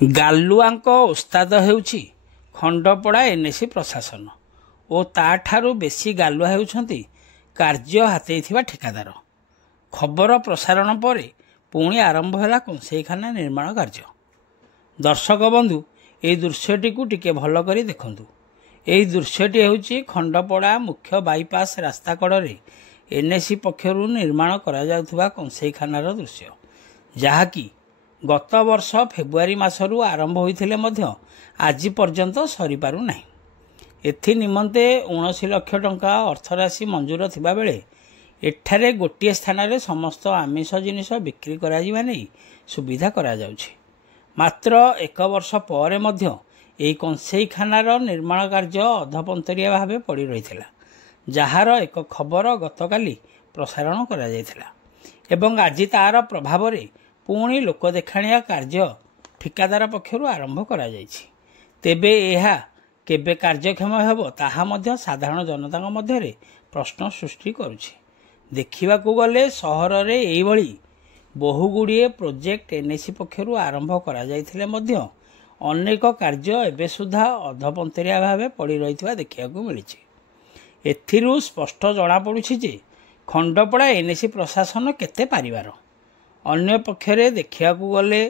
ଗାଲୁଆଙ୍କ ଓସ୍ତାଦ ହେଉଛି ଖଣ୍ଡପଡ଼ା ଏନ୍ଏସି ପ୍ରଶାସନ ଓ ତାଠାରୁ ବେଶି ଗାଲୁଆ ହେଉଛନ୍ତି କାର୍ଯ୍ୟ ହାତେଇଥିବା ଠିକାଦାର। ଖବର ପ୍ରସାରଣ ପରେ ପୁଣି ଆରମ୍ଭ ହେଲା କଂସେଇଖାନା ନିର୍ମାଣ କାର୍ଯ୍ୟ। ଦର୍ଶକ ବନ୍ଧୁ, ଏହି ଦୃଶ୍ୟଟିକୁ ଟିକେ ଭଲ କରି ଦେଖନ୍ତୁ। ଏହି ଦୃଶ୍ୟଟି ହେଉଛି ଖଣ୍ଡପଡ଼ା ମୁଖ୍ୟ ବାଇପାସ୍ ରାସ୍ତା କଡ଼ରେ ଏନ୍ଏସି ପକ୍ଷରୁ ନିର୍ମାଣ କରାଯାଉଥିବା କଂସେଇଖାନାର ଦୃଶ୍ୟ, ଯାହାକି ଗତ ବର୍ଷ ଫେବୃଆରୀ ମାସରୁ ଆରମ୍ଭ ହୋଇଥିଲେ ମଧ୍ୟ ଆଜି ପର୍ଯ୍ୟନ୍ତ ସରିପାରୁନାହିଁ। ଏଥି ନିମନ୍ତେ 19 ଲକ୍ଷ ଟଙ୍କା ଅର୍ଥରାଶି ମଞ୍ଜୁର ଥିବାବେଳେ ଏଠାରେ ଗୋଟିଏ ସ୍ଥାନରେ ସମସ୍ତ ଆମିଷ ଜିନିଷ ବିକ୍ରି କରାଯିବା ନେଇ ସୁବିଧା କରାଯାଉଛି। ମାତ୍ର 1 ବର୍ଷ ପରେ ମଧ୍ୟ ଏହି କଂସେଇଖାନାର ନିର୍ମାଣ କାର୍ଯ୍ୟ ଅଧପନ୍ତରିଆ ଭାବେ ପଡ଼ି ରହିଥିଲା, ଯାହାର ଏକ ଖବର ଗତକାଲି ପ୍ରସାରଣ କରାଯାଇଥିଲା ଏବଂ ଆଜି ତାର ପ୍ରଭାବରେ ପୁଣି ଲୋକ ଦେଖାଣିଆ କାର୍ଯ୍ୟ ଠିକାଦାର ପକ୍ଷରୁ ଆରମ୍ଭ କରାଯାଇଛି। ତେବେ ଏହା କେବେ କାର୍ଯ୍ୟକ୍ଷମ ହେବ ତାହା ମଧ୍ୟ ସାଧାରଣ ଜନତାଙ୍କ ମଧ୍ୟରେ ପ୍ରଶ୍ନ ସୃଷ୍ଟି କରୁଛି। ଦେଖିବାକୁ ଗଲେ ସହରରେ ଏହିଭଳି ବହୁଗୁଡ଼ିଏ ପ୍ରୋଜେକ୍ଟ ଏନ୍ଏସି ପକ୍ଷରୁ ଆରମ୍ଭ କରାଯାଇଥିଲେ ମଧ୍ୟ ଅନେକ କାର୍ଯ୍ୟ ଏବେ ସୁଦ୍ଧା ଅଧପନ୍ତରିଆ ଭାବେ ପଡ଼ି ରହିଥିବା ଦେଖିବାକୁ ମିଳିଛି। ଏଥିରୁ ସ୍ପଷ୍ଟ ଜଣାପଡ଼ୁଛି ଯେ ଖଣ୍ଡପଡ଼ା ଏନ୍ଏସି ପ୍ରଶାସନ କେତେ ପାରିବାର। ଅନ୍ୟ ପକ୍ଷରେ ଦେଖିବାକୁ ଗଲେ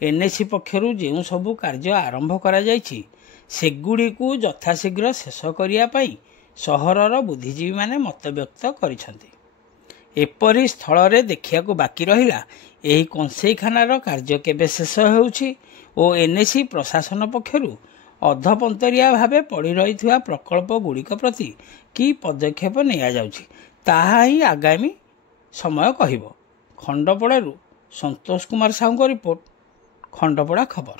ଏନ୍ଏସି ପକ୍ଷରୁ ଯେଉଁ ସବୁ କାର୍ଯ୍ୟ ଆରମ୍ଭ କରାଯାଇଛି ସେଗୁଡ଼ିକୁ ଯଥାଶୀଘ୍ର ଶେଷ କରିବା ପାଇଁ ସହରର ବୁଦ୍ଧିଜୀବୀମାନେ ମତବ୍ୟକ୍ତ କରିଛନ୍ତି। ଏପରି ସ୍ଥଳରେ ଦେଖିବାକୁ ବାକି ରହିଲା ଏହି କଂସେଇଖାନାର କାର୍ଯ୍ୟ କେବେ ଶେଷ ହେଉଛି ଓ ଏନ୍ଏସି ପ୍ରଶାସନ ପକ୍ଷରୁ ଅଧପନ୍ତରିଆ ଭାବେ ପଡ଼ି ରହିଥିବା ପ୍ରକଳ୍ପ ଗୁଡ଼ିକ ପ୍ରତି କି ପଦକ୍ଷେପ ନିଆଯାଉଛି ତାହା ହିଁ ଆଗାମୀ ସମୟ କହିବ। ଖଣ୍ଡପଡ଼ାରୁ ସନ୍ତୋଷ କୁମାର ସାହୁଙ୍କ ରିପୋର୍ଟ, ଖଣ୍ଡପଡ଼ା ଖବର।